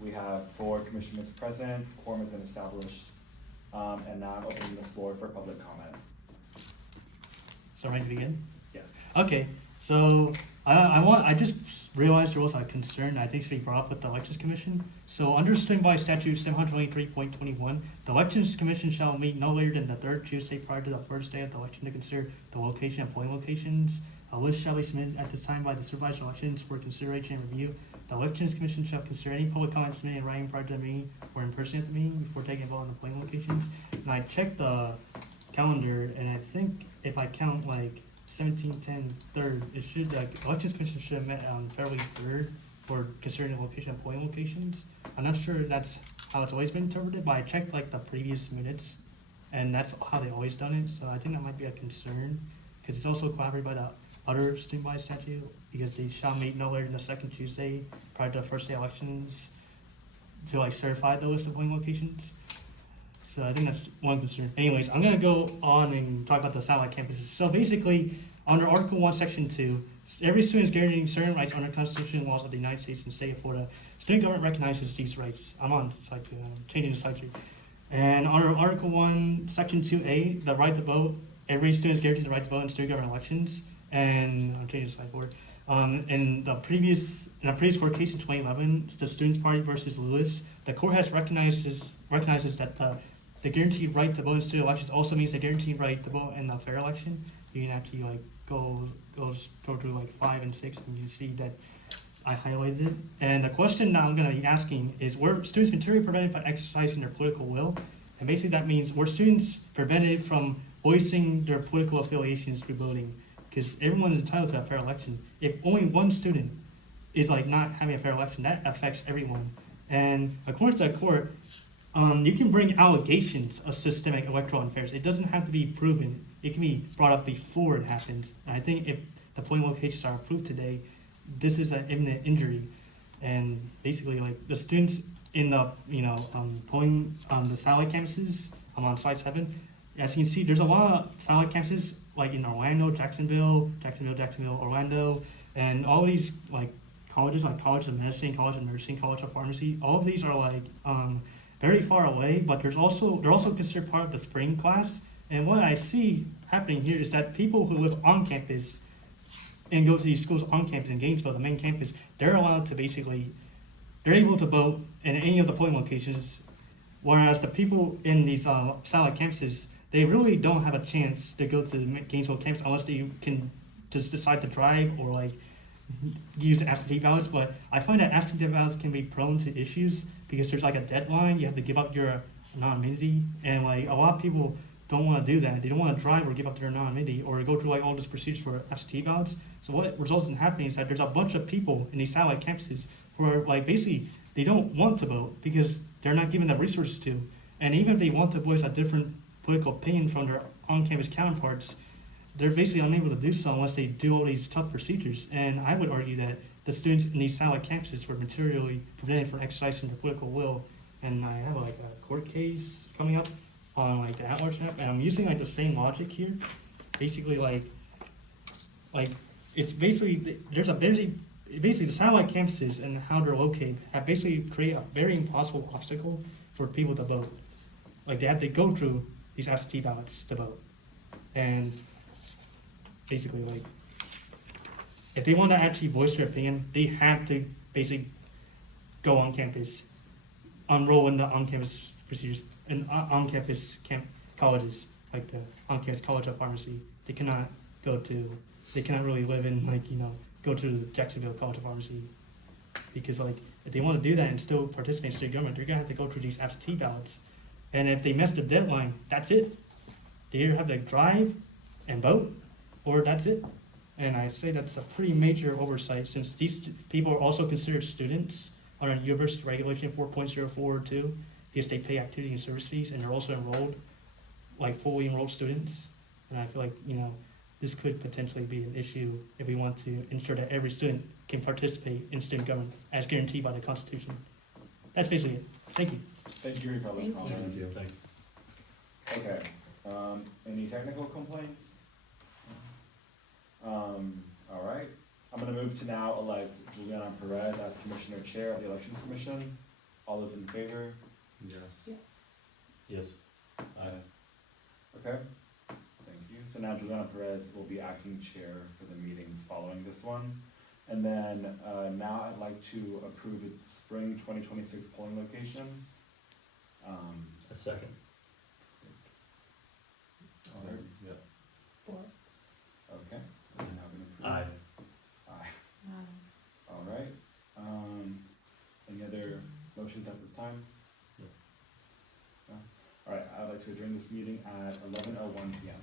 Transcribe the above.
We have 4 commissioners present, quorum has been established, and now I'm opening the floor for public comment. So ready to begin? Yes. Okay, so I just realized there was a concern I think should be brought up with the Elections Commission. So under by statute 723.21, the Elections Commission shall meet no later than the 3rd Tuesday prior to the first day of the election to consider the location and polling locations. A list shall be submitted at this time by the supervisor of elections for consideration and review. The Elections Commission shall consider any public comments submitted in writing prior to the meeting or in person at the meeting before taking a vote on the polling locations. And I checked the calendar, and I think if I count like 17/10 3rd, it should, the Elections Commission should have met on February 3rd for considering the location of polling locations. I'm not sure if that's how it's always been interpreted, but I checked like the previous minutes, and that's how they always done it. So I think that might be a concern, because it's also collaborated by the other student body statute, because they shall meet no later than the 2nd Tuesday prior to the first day elections to like certify the list of polling locations. So I think that's one concern. Anyways, I'm gonna go on and talk about the satellite campuses. So basically, under Article 1, Section 2, every student is guaranteed certain rights under constitutional laws of the United States and state of Florida. Student government recognizes these rights. I'm on slide 2, I'm changing to slide 3. And under Article 1, Section 2A, the right to vote, every student is guaranteed the right to vote in student government elections. And I'm changing to slide 4. In a previous court case in 2011, the Students' Party versus Lewis, the court has recognizes that the guaranteed right to vote in student elections also means the guaranteed right to vote in a fair election. You can actually like go through like 5 and 6, and you can see that I highlighted it. And the question that I'm going to be asking is, were students materially prevented from exercising their political will? And basically that means, were students prevented from voicing their political affiliations through voting? Because everyone is entitled to a fair election. If only one student is like not having a fair election, that affects everyone. And according to the court, you can bring allegations of systemic electoral unfairness. It doesn't have to be proven. It can be brought up before it happens. And I think if the polling locations are approved today, this is an imminent injury. And basically, like the students in the polling the satellite campuses, I'm on slide 7. As you can see, there's a lot of satellite campuses like in Orlando, Jacksonville, Orlando, and all these like colleges, like College of Medicine, College of Nursing, College of Pharmacy. All of these are like very far away, but they're also considered part of the spring class. And what I see happening here is that people who live on campus and go to these schools on campus in Gainesville, the main campus, they're allowed to they're able to vote in any of the polling locations, whereas the people in these satellite campuses, they really don't have a chance to go to the Gainesville campus unless they can just decide to drive or like use absentee ballots. But I find that absentee ballots can be prone to issues because there's like a deadline. You have to give up your anonymity, and like a lot of people don't want to do that. They don't want to drive or give up their anonymity or go through like all this procedures for absentee ballots. So what results in happening is that there's a bunch of people in these satellite campuses who are like basically they don't want to vote because they're not given the resources to. And even if they want to voice a different political opinion from their on-campus counterparts, they're basically unable to do so unless they do all these tough procedures. And I would argue that the students in these satellite campuses were materially prevented from exercising their political will. And I have like a court case coming up on like the at-large map, and I'm using like the same logic here. Basically like it's basically basically the satellite campuses and how they're located have basically created a very impossible obstacle for people to vote. Like they have to go through these absentee ballots to vote. And basically like if they want to actually voice their opinion, they have to basically go on campus, enroll in the on-campus procedures and on-campus colleges, like the on-campus College of Pharmacy. They cannot really live in go to the Jacksonville College of Pharmacy, because like if they want to do that and still participate in state government, they're gonna have to go through these absentee ballots. And if they miss the deadline, that's it. They either have to drive and vote, or that's it. And I say that's a pretty major oversight, since these people are also considered students under University Regulation 4.042, because they pay activity and service fees, and they're also enrolled, like fully enrolled students. And I feel like, this could potentially be an issue if we want to ensure that every student can participate in student government as guaranteed by the Constitution. That's basically it. Thank you. Thank you for your public comment. Thank you. Okay, any technical complaints? All right, I'm gonna move to now elect Juliana Perez as Commissioner Chair of the Elections Commission. All those in favor? Yes. Yes. Yes. Aye. Okay, thank you. So now Juliana Perez will be acting chair for the meetings following this one. And then, now I'd like to approve the spring 2026 polling locations. A second. Third? Yeah. Four. Okay, so we're now gonna approve. Aye. Aye. Aye. All right, any other motions at this time? No. No? All right, I'd like to adjourn this meeting at 11:01 PM.